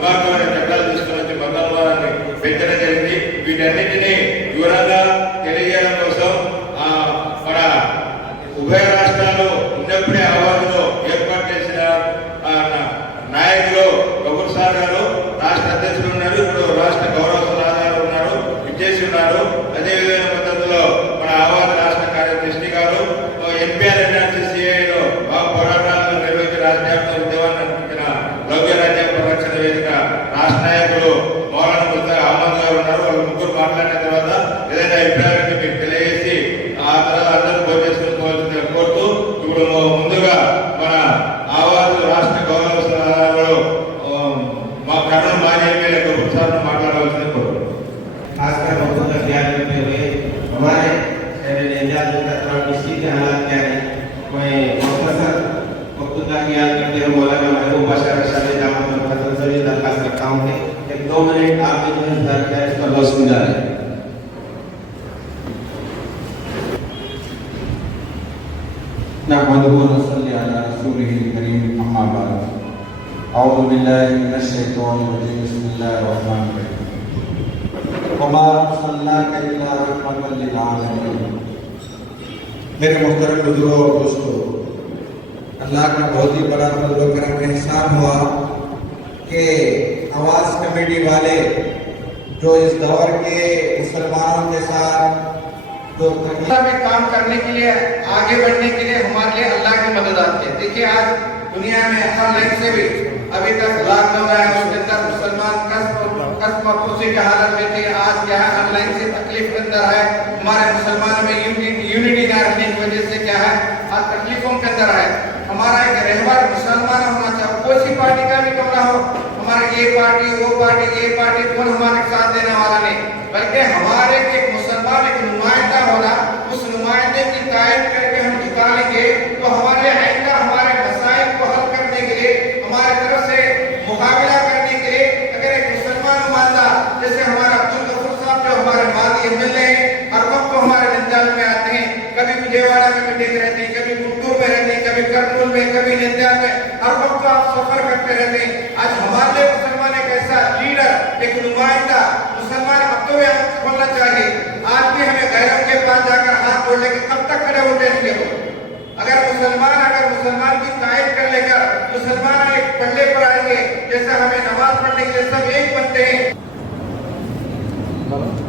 దుర్మార్గమైన చట్టాలు తీసుకుని మంగళవారాన్ని పెంచడం జరిగింది. వీటన్నింటినీ వివరంగా తెలియజేయడం కోసం మన ఉభయ రాష్ట్రాలు ఉన్నప్పుడే అవార్డులో ఏర్పాటు చేసిన నాయకులు గౌరవ్ సార్ గారు, రాష్ట్ర అధ్యక్షులు ఉన్నారు, ఇప్పుడు రాష్ట్ర గౌరవ సలహాదారు ఉన్నారు, ఇచ్చేసి ఉన్నారు. అదేవిధమైన పద్ధతిలో మన అవార్డు రాష్ట్ర కార్యదర్శి గారు ఎన్పిఆర్ ఎన్ఆర్సీసీఐలో బాగా పోరాటాలను నిర్వహించి రాజ్యాంగ ఉద్యమాన్ని నడిపించిన లౌక్య రాజ్యాంగ పరిరక్షణ వేదిక రాష్ట్ర నాయకులు మౌలానా ముస్తా అహ్మద్ గారు ఉన్నారు. వాళ్ళు ముగ్గురు మాట్లాడిన తర్వాత ఏదైనా అభిప్రాయాన్ని మీకు తెలియజేసి ఆ తర్వాత అందరూ భోజేసుకోవాల్సిందిగా కోరుతూ ఇప్పుడు ముందుగా మన అవార్డు రాష్ట్ర గౌరవ సలహాదారు మా కర్నూలు మాజీ ఎమ్మెల్యే గౌరవ్ సార్ మాట్లాడవలసింది కోరుతున్నాను. खासकर मौसम का ध्यान रखते हुए हमारे डिस्ट्रिक्ट के हालात क्या है, मैं मुख्तसर वक्त का ख्याल करते हुए मौलाना महबूब बाशा रशादी दामद बरकत से दरखास्त करता हूँ कि 2 मिनट आप भी जो इंतजार किया इसका बहुत सुंदर है। नहमदुहु व नसल्ली अला रसूलिहिल करीम, अम्मा बाद। अऊज़ु बिल्लाहि मिनश शैतानिर रजीम, बिस्मिल्लाहिर रहमानिर रहीम। वमा अर्सलनाका इल्ला रहमतल लिल आलमीन। मेरे मोहतरम बुजुर्गों और दोस्तों, अल्लाह का बहुत ही बड़ा फजल व करम एहसान हुआ कि आवाज़ कमेटी वाले जो इस दौर के मुसलमानों के साथ जो में काम करने के लिए, आगे बढ़ने के लिए हमारे लिए अल्लाह की मदद आती है। देखिए आज दुनिया में हर लाइन से भी अभी तक लॉकडाउन आया, उसके अंदर मुसलमान कस्म अफसोसी की हालत में थे। आज क्या है, हर लाइन से तकलीफ के अंदर है। हमारे मुसलमान में यूनिटी न रहने की वजह से क्या है, आज तकलीफों के अंदर है। हमारा एक रहबर मुसलमान होना चाहिए, कोई सी पार्टी का भी क्यों ना हो। हमारे ये पार्टी वो पार्टी कौन हमारे साथ देने वाला नहीं, बल्कि हमारे एक मुसलमान एक नुमाइंदा होना, उस नुमाइंदे की तायद करके हम जिता लेंगे तो हमारे आइंदा हमारे मसाइल को हल करने के लिए, हमारे तरफ से मुकाबला करने के लिए अगर एक मुसलमान नुमाइंदा जैसे हमारा अब्दुल गफूर साहब जो हमारे माजी एमएलए हैं, हर वक्त हमारे नंदयाल में आते हैं, कभी विजयवाड़ा में मीटिंग रहती है, कभी गुंटूर में रहती है, कभी करनूल में, कभी नंदयाल में, हर वक्त आप सफर करते रहते हैं। आज हमारे लिए मुसलमान एक ऐसा लीडर, एक नुमाइंदा मुसलमान अब तो बोलना चाहिए। आज भी हमें गैरों के पास जाकर हाथ जोड़ने के कब तक खड़े होते रहेंगे वो। अगर मुसलमान की तायद कर लेकर मुसलमान एक पल्ले पर आएंगे, जैसे हमें नमाज पढ़ने के लिए सब एक बनते हैं।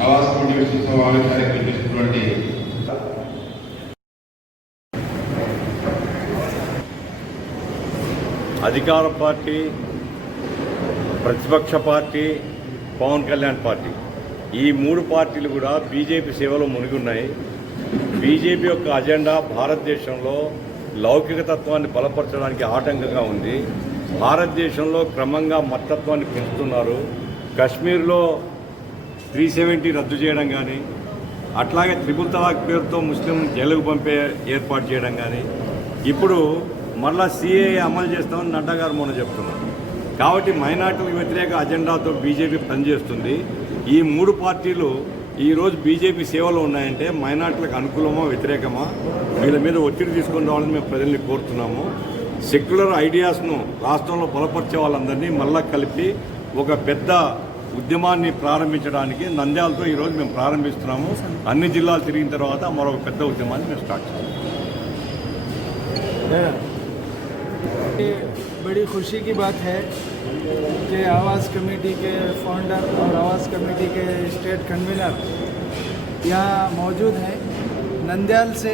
आवाज मोटिवेशन समावेशाనికి పిలిచినటువంటి అధికార పార్టీ, ప్రతిపక్ష పార్టీ, పవన్ కళ్యాణ్ పార్టీ, ఈ 3 పార్టీలు కూడా బీజేపీ సేవలో మునిగి ఉన్నాయి. బీజేపీ యొక్క అజెండా భారతదేశంలో లౌకిక తత్వాన్ని బలపరచడానికి ఆటంకంగా ఉంది. భారతదేశంలో క్రమంగా మతత్వాన్ని పెంచుతున్నారు. కశ్మీర్లో 370 రద్దు చేయడం కానీ, అట్లాగే త్రిపుల్ తలాక్ పేరుతో ముస్లిం జైలుకు పంపే ఏర్పాటు చేయడం కానీ, ఇప్పుడు మళ్ళా సిఏఏ అమలు చేస్తామని నడ్డా గారు మొన్న చెప్తున్నారు. కాబట్టి మైనార్టీలకు వ్యతిరేక అజెండాతో బీజేపీ పనిచేస్తుంది. ఈ 3 పార్టీలు ఈరోజు బీజేపీ సేవలో ఉన్నాయంటే మైనార్టీలకు అనుకూలమా వ్యతిరేకమా, వీళ్ళ మీద ఒత్తిడి తీసుకొని రావాలని మేము ప్రజల్ని కోరుతున్నాము. సెక్యులర్ ఐడియాస్ను రాష్ట్రంలో బలపరిచే వాళ్ళందరినీ మళ్ళా కలిపి ఒక పెద్ద ఉద్యమాన్ని ప్రారంభించడానికి నంద్యాలతో ఈరోజు మేము ప్రారంభిస్తున్నాము. అన్ని జిల్లాలు తిరిగిన తర్వాత మరొక పెద్ద ఉద్యమాన్ని మేము స్టార్ట్ చేస్తాం. बड़ी खुशी की बात है कि आवाज़ कमेटी के फाउंडर और आवाज़ कमेटी के स्टेट कन्वीनर यहाँ मौजूद हैं। नंद्याल से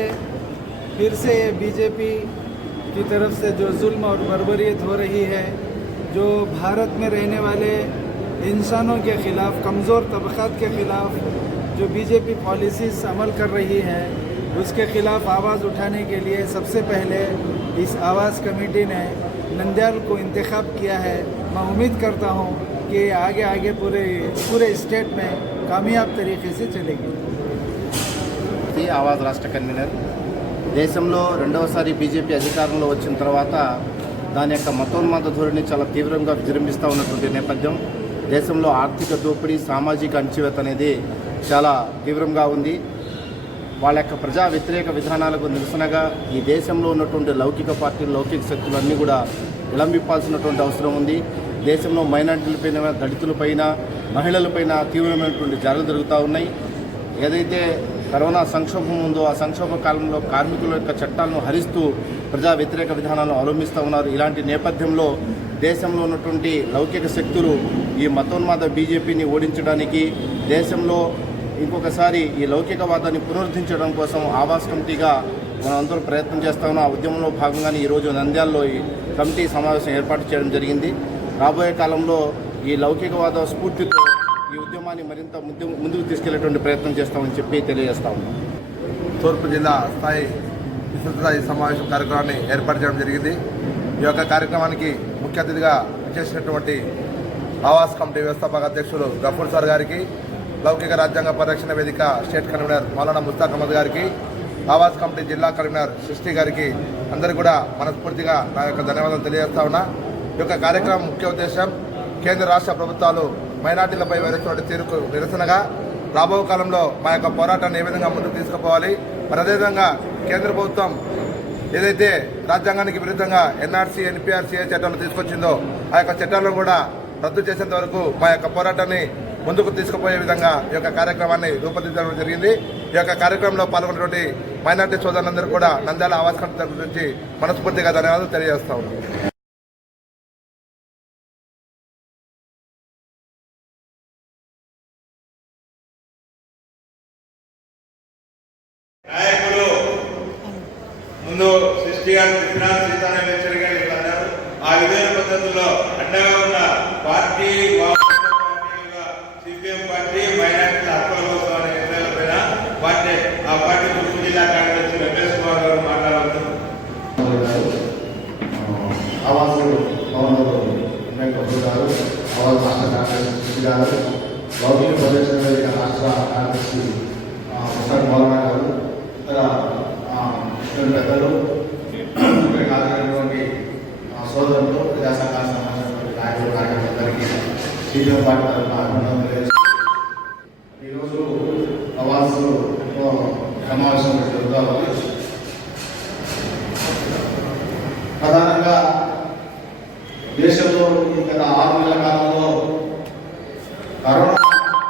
फिर से बीजेपी की तरफ से जो जुल्म और बर्बरियत हो रही है, जो भारत में रहने वाले इंसानों के ख़िलाफ़, कमज़ोर तबक़ात के ख़िलाफ़ जो बीजेपी पॉलिसीज़ अमल कर रही है, उसके ख़िलाफ़ आवाज़ उठाने के लिए सबसे पहले इस आवाज़ कमेटी ने नंद्याल को इंतखाब किया है। मैं उम्मीद करता हूँ कि आगे पूरे स्टेट में कामयाब तरीके से चलेगी। आवाज़ राष्ट्र कन्वीनर దేశంలో రెండవసారి బీజేపీ అధికారంలో వచ్చిన తర్వాత దాని యొక్క మతోన్మాద ధోరణి చాలా తీవ్రంగా విజృంభిస్తూ ఉన్నటువంటి నేపథ్యం, దేశంలో ఆర్థిక దోపిడీ, సామాజిక అణచివేత అనేది చాలా తీవ్రంగా ఉంది. వాళ్ళ యొక్క ప్రజా వ్యతిరేక విధానాలకు నిరసనగా ఈ దేశంలో ఉన్నటువంటి లౌకిక పార్టీలు, లౌకిక శక్తులు అన్నీ కూడా విలంబింపాల్సినటువంటి అవసరం ఉంది. దేశంలో మైనారిటీలపైన, దళితులపైన, మహిళలపైన తీవ్రమైనటువంటి దాడులు జరుగుతూ ఉన్నాయి. ఏదైతే కరోనా సంక్షోభం ఉందో ఆ సంక్షోభ కాలంలో కార్మికుల యొక్క చట్టాలను హరిస్తూ ప్రజా వ్యతిరేక విధానాలను అవలంబిస్తూ ఉన్నారు. ఇలాంటి నేపథ్యంలో దేశంలో ఉన్నటువంటి లౌకిక శక్తులు ఈ మతోన్మాద బీజేపీని ఓడించడానికి, దేశంలో ఇంకొకసారి ఈ లౌకికవాదాన్ని పునరుద్ధరించడం కోసం ఆవాస్ కమిటీగా మనందరూ ప్రయత్నం చేస్తా ఉన్నాం. ఆ ఉద్యమంలో భాగంగానే ఈరోజు నంద్యాలలో ఈ కమిటీ సమావేశం ఏర్పాటు చేయడం జరిగింది. రాబోయే కాలంలో ఈ లౌకికవాద స్ఫూర్తితో ఈ ఉద్యమాన్ని మరింత ముందుకు తీసుకెళ్లేటువంటి ప్రయత్నం చేస్తామని చెప్పి తెలియజేస్తా ఉన్నాం. తూర్పు జిల్లా స్థాయి విస్తృత సమావేశం కార్యక్రమాన్ని ఏర్పాటు చేయడం జరిగింది. ఈ యొక్క కార్యక్రమానికి ముఖ్య అతిథిగా చేసినటువంటి ఆవాస్ కమిటీ వ్యవస్థాపక అధ్యక్షులు గఫూర్ సార్ గారికి, లౌకిక రాజ్యాంగ పరిరక్షణ వేదిక స్టేట్ కన్వీనర్ మౌలానా ముస్తాక్ అహ్మద్ గారికి, ఆవాస్ కమిటీ జిల్లా కన్వీనర్ సృష్టి గారికి అందరికీ కూడా మనస్ఫూర్తిగా నా యొక్క ధన్యవాదాలు తెలియజేస్తా ఉన్నా. ఈ యొక్క కార్యక్రమం ముఖ్య ఉద్దేశం కేంద్ర రాష్ట్ర ప్రభుత్వాలు మైనార్టీలపై వేస్తున్న తీరుకు నిరసనగా రాబో కాలంలో మా యొక్క పోరాటాన్ని ఏ విధంగా ముందుకు తీసుకుపోవాలి, మరి అదేవిధంగా కేంద్ర ప్రభుత్వం ఏదైతే రాజ్యాంగానికి విరుద్ధంగా ఎన్ఆర్సీ, ఎన్పీఆర్, సిఏ చట్టాలు తీసుకొచ్చిందో ఆ యొక్క చట్టాలను కూడా రద్దు చేసేంత వరకు మా యొక్క పోరాటాన్ని ముందుకు తీసుకుపోయే విధంగా ఈ యొక్క కార్యక్రమాన్ని రూపొందించడం జరిగింది. ఈ యొక్క కార్యక్రమంలో పాల్గొన్నటువంటి మైనార్టీ సోదరులందరూ కూడా నంద్యాల ఆవాస్ కమిటీ తరఫు నుంచి మనస్ఫూర్తిగా ధన్యవాదాలు తెలియజేస్తా ఉన్నాం. నాయకులు ముందు సృష్టి గారు చెప్పినారు, సీతారాం వెంచర్ గారు అన్నారు. ఆ విధమైన పద్ధతుల్లో అండగా ఉన్న పార్టీ సిపిఎం పార్టీ మైనార్టీల హక్కుల కోసం అనే విషయాలపైన ఆ పార్టీ తూర్పు జిల్లా కార్యదర్శి వెంకటేష్ కుమార్ గారు మాట్లాడుతూ ఆవాస్ గారు, ఆవాస్ రాష్ట్ర కార్యదర్శి గారు, లౌకిక పరిరక్షణ వేదిక రాష్ట్ర కార్యదర్శి ముస్తాక్ మౌలానా గారు, ఇతర పెద్దలు, ఇక్కడ హాజరైనటువంటి సోదరులు, ప్రజా సంఘాల సంబంధించినటువంటి నాయకులు, కార్యకర్తలందరికీ సిపిఎం పార్టీ తరఫున అభినందనలు తెలియజేస్తున్నాను. ఈరోజు ఆవాస్ సమావేశం జరుగుతూ ఉంది. ప్రధానంగా దేశంలో గత 6 నెలల కాలంలో కరోనా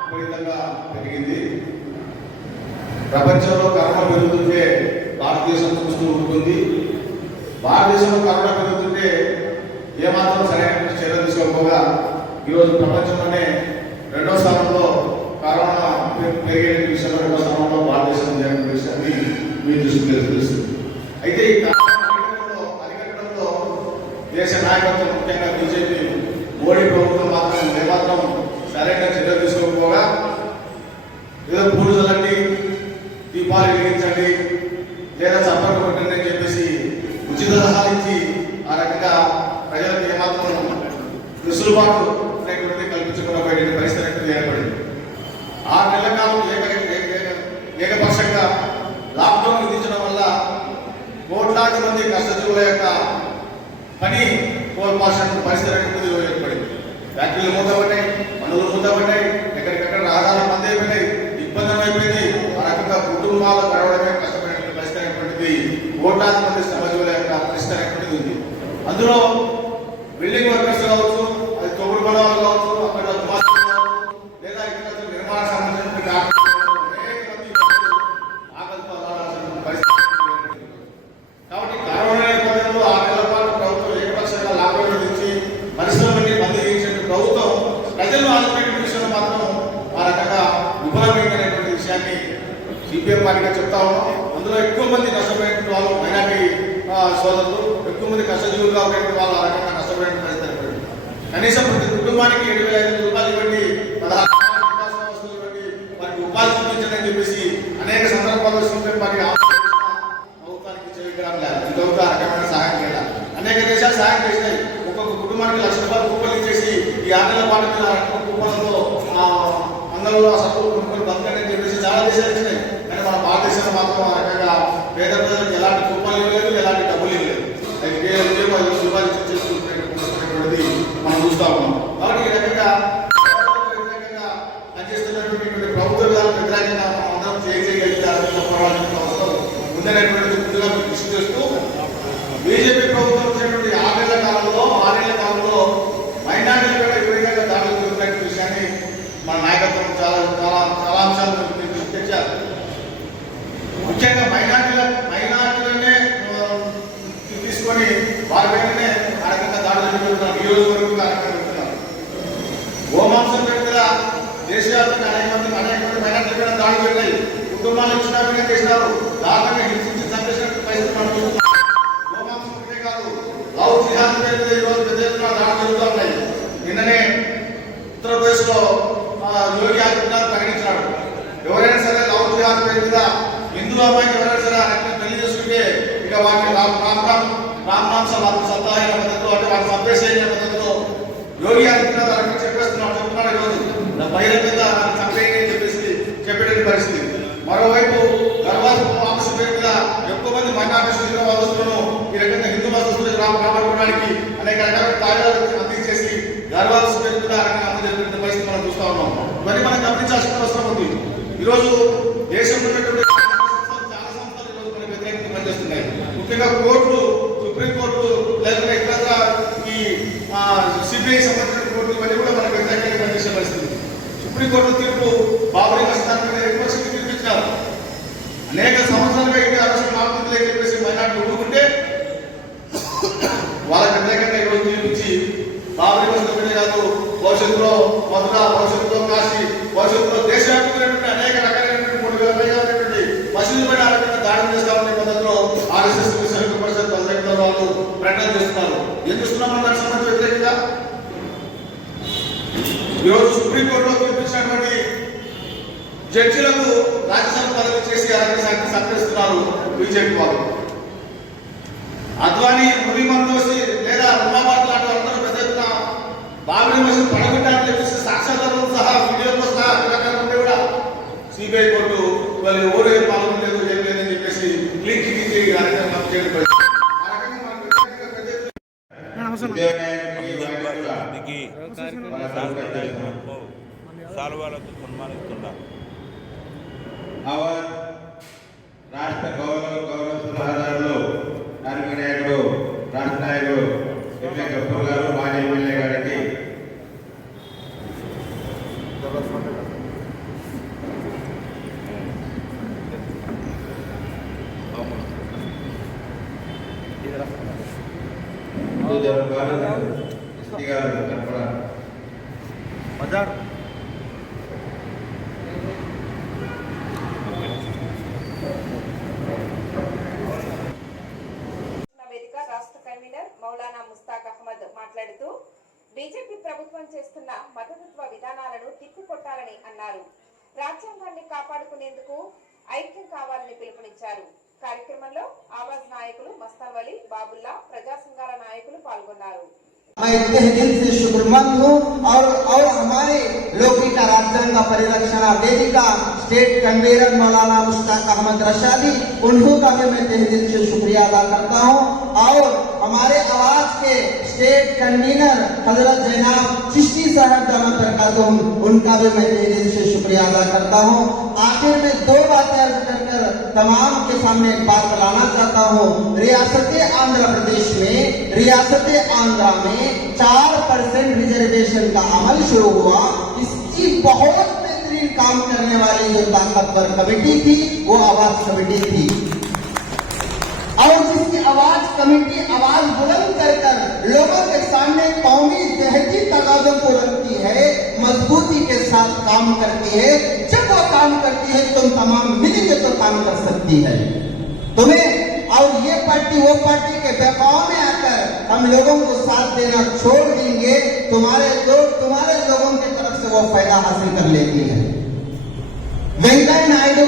విపరీతంగా పెరిగింది. ప్రపంచంలో కరోనా పెరుగుతుంటే భారతదేశం చూస్తూ ఉంటుంది. భారతదేశంలో కరోనా పెరుగుతుంటే ఏమాత్రం సరైన చర్యలు తీసుకోకపోగా ఈరోజు ప్రపంచంలోనే 2వ స్థానంలో కరోనా పెరిగే విషయంలో 2వ స్థానంలో భారతదేశం ఉండే విషయాన్ని మీ దృష్టికి తెలుస్తుంది. అయితే ఈ అరికట్టడంలో దేశ నాయకత్వం, ముఖ్యంగా బీజేపీ మోడీ ప్రభుత్వం మాత్రం ఏమాత్రం సరైన చర్యలు తీసుకోకపోగా ఏదో పూలు చల్లండి, దీపాలు వెలిగించండి, లేదా చప్పట్లు కొట్టండి అని చెప్పేసి ఉచిత సలహాలు ఇచ్చి ఆ రకంగా ప్రజలకు ఏమాత్రం వెసులుబాటు అనేటువంటిది కల్పించకుండా పోయే పరిస్థితి అనేది ఏర్పడింది. 6 నెలల కాలం ఏకపక్షంగా లాక్డౌన్ విధించడం వల్ల కోట్లాది మంది కష్టజీవుల యొక్క పని కోల్పోవాల్సిన పరిస్థితి అనేది ఏర్పడింది. ఫ్యాక్టరీలు మూతపడ్డాయి, పనులు మూతపడ్డాయి, ఎక్కడికక్కడ రహదారులు బంద్ అయిపోయినాయి, ఇబ్బంది అయిపోయింది. ఆ రకంగా కుటుంబాలు గడవడమే కష్టమైన పరిస్థితి అనేటువంటిది కోట్లాది మంది శ్రమజీవుల యొక్క పరిస్థితి అనేటువంటిది ఉంది. అందులో బిల్డింగ్ వర్కర్స్ కావచ్చు, అది తోపుడు పడవలు కావచ్చు, అక్కడ లేదా ఇక్కడ నిర్మాణ సంబంధించిన ఆకలితో అల్లాడాల్సిన పరిస్థితి. కాబట్టి కరోనా నేపథ్యంలో 6 నెలల పాటు ప్రభుత్వం ఏకపక్షంగా లాక్డౌన్ విధించి పరిశ్రమని బంద్ చేసిన ప్రభుత్వం ప్రజలను ఆదుకునే విషయంలో మాత్రం ఆ రకంగా విఫలమైనటువంటి విషయాన్ని సిపిఎం పార్టీగా చెప్తా ఉన్నాం. అందులో ఎక్కువ మంది నష్టపోయిన వాళ్ళు మైనార్టీ సోదరులు, ఎక్కువ మంది కష్టజీవులుగా ఉన్నటువంటి వాళ్ళు ఆ రకంగా నష్టపోయిన పరిస్థితి. కనీసం ప్రతి కుటుంబానికి 7,500 రూపాయలు ఇవ్వండి, 16 వస్తువులు ఇవ్వండి, వారికి ఉపాధి చూపించండి అని చెప్పేసి అనేక సందర్భాల్లో సిపిఎం పార్టీ ప్రభుత్వానికి చెవిగ్రామం లేదు. ఇంకొక రకమైన సహాయం చేయాలి. అనేక దేశాలు సహాయం చేసినాయి. ఒక్కొక్క కుటుంబానికి ₹1,00,000 కూపన్లు ఇచ్చేసి ఈ 6 నెలల పాటు మీద కూపన్లతో అంగంలో సరుకులు కొనుక్కొని బతకండి అని చెప్పేసి చాలా దేశాలు ఇచ్చినాయి. కానీ మన భారతదేశంలో మాత్రం ఆ రకంగా పేద ప్రజలకు ఎలాంటి కూపన్లు ఇవ్వలేదు, ఎలాంటి డబ్బులు ఇవ్వలేదు. అయితే రూపాయలు చేసుకునేటువంటిది మనం చూస్తా ఉన్నాం. కాబట్టి ఈ రకంగా వ్యతిరేకంగా పనిచేస్తున్నటువంటి ప్రభుత్వ విధానం వ్యతిరేకంగా మనం అందరం చేయగలిగితే పోరాడాల్సిన అవసరం ఉందనేటువంటిది ముందుగా దృష్టి చేస్తూ బీజేపీ ప్రభుత్వం వచ్చినటువంటి 6 నెలల కాలంలో మైనార్టీ రోజు వరకు కార్యక్రమిస్తున్నారు. గోమాంసం పెట్టుదల దేశవ్యాప్తంగా అనేక మంది మైనార్టీల మీద దాడులు జరిగాయి. కుటుంబాలు ఇచ్చినా చేసినారు. దారుణంగా హింసించి చంపేసినట్టు పరిస్థితి మనం చూస్తున్నాం. గోమాంసం ఒకటే కాదు, లవ్ జిహాద్ పేరు మీద ఈరోజు పెద్ద ఎత్తున దాడులు జరుగుతూ ఉన్నాయి. నిన్ననే ఉత్తరప్రదేశ్ లో యోగి ఆదిత్యనాథ్ ప్రకటించాడు, ఎవరైనా సరే లవ్ జిహాద్ పేరు మీద హిందూ అమ్మాయికి ఎవరైనా సరే పెళ్లి చేసుకుంటే ఇక వాటిని రామ్ సత్తా అయిన పద్ధతిలో అంటే వాటిని సంపేసేయ పద్ధతిలో యోగి ఆదిత్యనాథ్ అక్కడ చెప్తున్నాడు ఈరోజు బహిరంగంగా నాకు చంపేయండి అని చెప్పేటువంటి పరిస్థితి. మరోవైపు గర్భాసు పేరు మీద ఎక్కువ మంది మైనారిటీ వాదస్తులను ఈ రకంగా హిందూ మతస్థులకు రాబట్టుకోవడానికి అనేక రకాల తాజాలు అందించేసి గర్భాసు పేరు మీద అందజేసిన పరిస్థితి మనం చూస్తా ఉన్నాం. మరి మనం గమనించాల్సిన అవసరం ఉంది. ఈరోజు దేశంలో ఉన్నటువంటి చాలా సంస్థలు ఈరోజు మనకు వ్యతిరేకంగా పనిచేస్తున్నాయి. ముఖ్యంగా కోర్టులు, సుప్రీంకోర్టు లేకపోతే ఇతర ఈ సిబిఐ సంబంధించిన కోర్టులు ఇవన్నీ కూడా మనకు వ్యతిరేకంగా పనిచేసే పరిస్థితి. సుప్రీంకోర్టు తీర్పు బాబరీ మసీద్ మీద రివర్స్కి తీర్పిచ్చారు. అనేక సంవత్సరాలుగా ఇంటి ఆలోచన మారుతుందిలే చెప్పేసి మైనార్టీ ఊరుకుంటే వాళ్ళకి వ్యతిరేకంగా ఈరోజు తీర్పిచ్చి బాబరీ మసీద్ కాదు, భవిష్యత్తులో మధుర, భవిష్యత్తులో కాశీ, భవిష్యత్తులో దేశవ్యాప్తంగా అనేక రకాలైనటువంటి 3,000 పైగా మసీదుల పైన ఆ రకంగా దాడులు చేస్తామనే పద్ధతిలో ఆర్ఎస్ఎస్ సంయుక్త పరిషత్ బలమైన వాళ్ళు ప్రకటన చేస్తున్నారు. ఏం చూస్తున్నాం దానికి సంబంధించి వ్యతిరేకంగా ఈరోజు సుప్రీంకోర్టులో తీర్పిచ్చినటువంటి జడ్జిలకు రాజ్యసభ పదవి చేసి అలాగే సత్కరిస్తున్నారు బీజేపీ వాళ్ళు. అద్వానీ, మురళీ మనోజ్ లేదా ఉమాబాద్ లాంటి వాళ్ళందరూ పెద్ద ఎత్తున బాబరీ మసీద్ పడగొట్టాలని చెప్పేసి సాక్ష్యాధారాలతో సహా వీడియోతో సహా రకరకాల ఉంటే కూడా సిబిఐ కోర్టు వాళ్ళు ఎవరు ఏం పాల్గొనలేదు, ఏం లేదని చెప్పేసి క్లీన్ చికింగ్ చేయడం సాల్వాలతో సన్మానిస్తున్నారు. రాష్ట్ర గౌరవ సలహాదారులు కార్మిక నాయకుడు, రాష్ట్ర నాయకుడు ఎంఏ కపూర్ గారు, మాజీ ఎమ్మెల్యే గారికి రాష్ట్ర కన్వీనర్ మౌలానా ముస్తాక్ అహ్మద్ మాట్లాడుతూ బీజేపీ ప్రభుత్వం చేస్తున్న మతతత్వ విధానాలను తిప్పికొట్టాలని అన్నారు. రాజ్యాంగాన్ని కాపాడుకునేందుకు ఐక్యం కావాలని పిలుపునిచ్చారు. కార్యక్రమంలో ఆవాజ్ నాయకులు మస్తాన్ వలి, బాబుల్లా, ప్రజా సంఘాల నాయకులు పాల్గొన్నారు. मैं तहे दिल से शुक्रमंद हूँ और हमारे लोकी का राज्यांग का परिरक्षण वेदिका स्टेट कन्वीनर मौलाना मुश्ताक अहमद रशादी, उन्हों का भी मैं तहे दिल से शुक्रिया अदा करता हूँ और हमारे आवाज के स्टेट कन्वीनर हजरत जनाब चिश्ती साहब दामद बरकातुहुम, उनका भी मैं तहे दिल से शुक्रिया अदा करता हूँ। आखिर में 2 बातें अर्ज कर तमाम के सामने एक बात लाना चाहता हूँ। रियासत आंध्र प्रदेश में 4% रिजर्वेशन का अमल शुरू हुआ। इसकी बहुत बेहतरीन काम करने वाली जो ताकतवर कमेटी थी वो आवाज कमेटी थी और जिसकी आवाज कमेटी आवाज बुलंद कर लोगों के सामने कौमी देहती तकाज़ों को रखती है, मजबूती के साथ काम करती है। जब वो काम करती है तुम तमाम मिलकर तो काम कर सकती है। तुम्हें और ये पार्टी वो पार्टी के बहकाव में आकर हम लोगों को साथ देना छोड़ देंगे, तुम्हारे लोगों की तरफ से वो फायदा हासिल कर लेती है। वेंकैया नायडू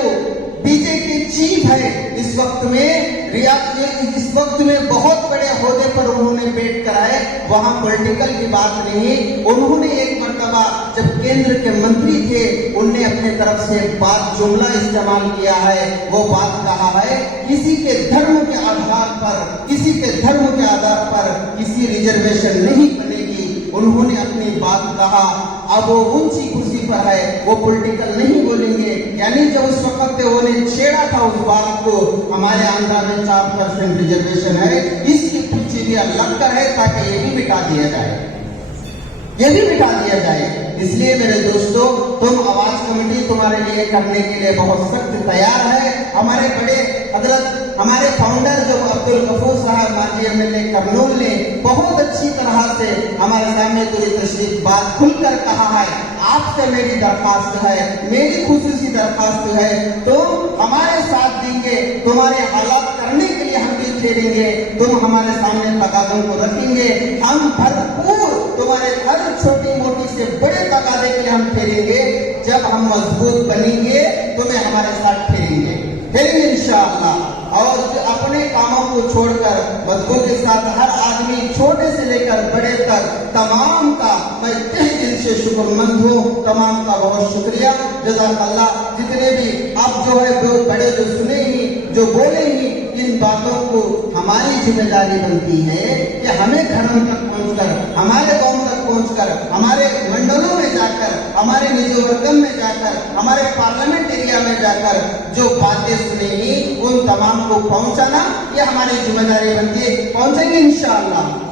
बीजेपी चीफ है इस वक्त में बहुत बड़े ओहदे पर उन्होंने बैठ कर आए, वहां पॉलिटिकल की बात नहीं। उन्होंने एक मर्तबा जब केंद्र के मंत्री थे उनने अपने तरफ से एक बात जुमला इस्तेमाल किया है, वो बात कहा है किसी के धर्म के आधार पर किसी रिजर्वेशन नहीं बनेगी। उन्होंने अपनी बात कहा, अब वो ऊंची कुर्सी पर है, वो पॉलिटिकल नहीं बोलेंगे। यानी जब उस वक्त उन्होंने छेड़ा था उस बात को, हमारे आंध्र में 4% रिजर्वेशन है, इसकी पीछे भी अलग कर है ताकि ये भी मिटा दिया जाए। इसलिए मेरे दोस्तों, तुम आवाज कमेटी तुम्हारे लिए करने के लिए बहुत सख्त तैयार है। हमारे बड़े हमारे फाउंडर जो अब्दुल गफूर साहब माजी एमएलए कर्नूल ने बहुत अच्छी तरह से हमारे तशरीफ बात खुलकर कहा है। आपसे मेरी दरखास्त है, मेरी खुसूसी दरखास्त है, तुम हमारे साथ देंगे, तुम्हारे हालात करने के लिए हम भी ठहरेंगे, तुम हमारे सामने तकादों को रखेंगे, हम भरपूर तुम्हारे हर छोटी मोटी से बड़े तकादे के लिए हम ठहरेंगे। जब हम मजबूत बनेंगे तुम्हें हमारे साथ ठहरेंगे इंशाअल्लाह। और जो अपने कामों को छोड़कर मजबूत के साथ हर आदमी छोटे से लेकर बड़े तक तमाम का मैं तहे दिल से शुक्रमंद हूँ, तमाम का बहुत शुक्रिया, जज़ाकल्लाह। जितने भी आप जो है बहुत बड़े जो सुने ही जो बोले ही, इन बातों को हमारी जिम्मेदारी बनती है कि हमें घरों तक पहुंचकर, हमारे गांव तक पहुंचकर, हमारे मंडलों में जाकर, हमारे नियोजकवर्ग में जाकर, हमारे पार्लियामेंट एरिया में जाकर जो बातें सुनेंगी उन तमाम को पहुंचाना, ये हमारी जिम्मेदारी बनती है। पहुंचेंगे इंशाअल्लाह।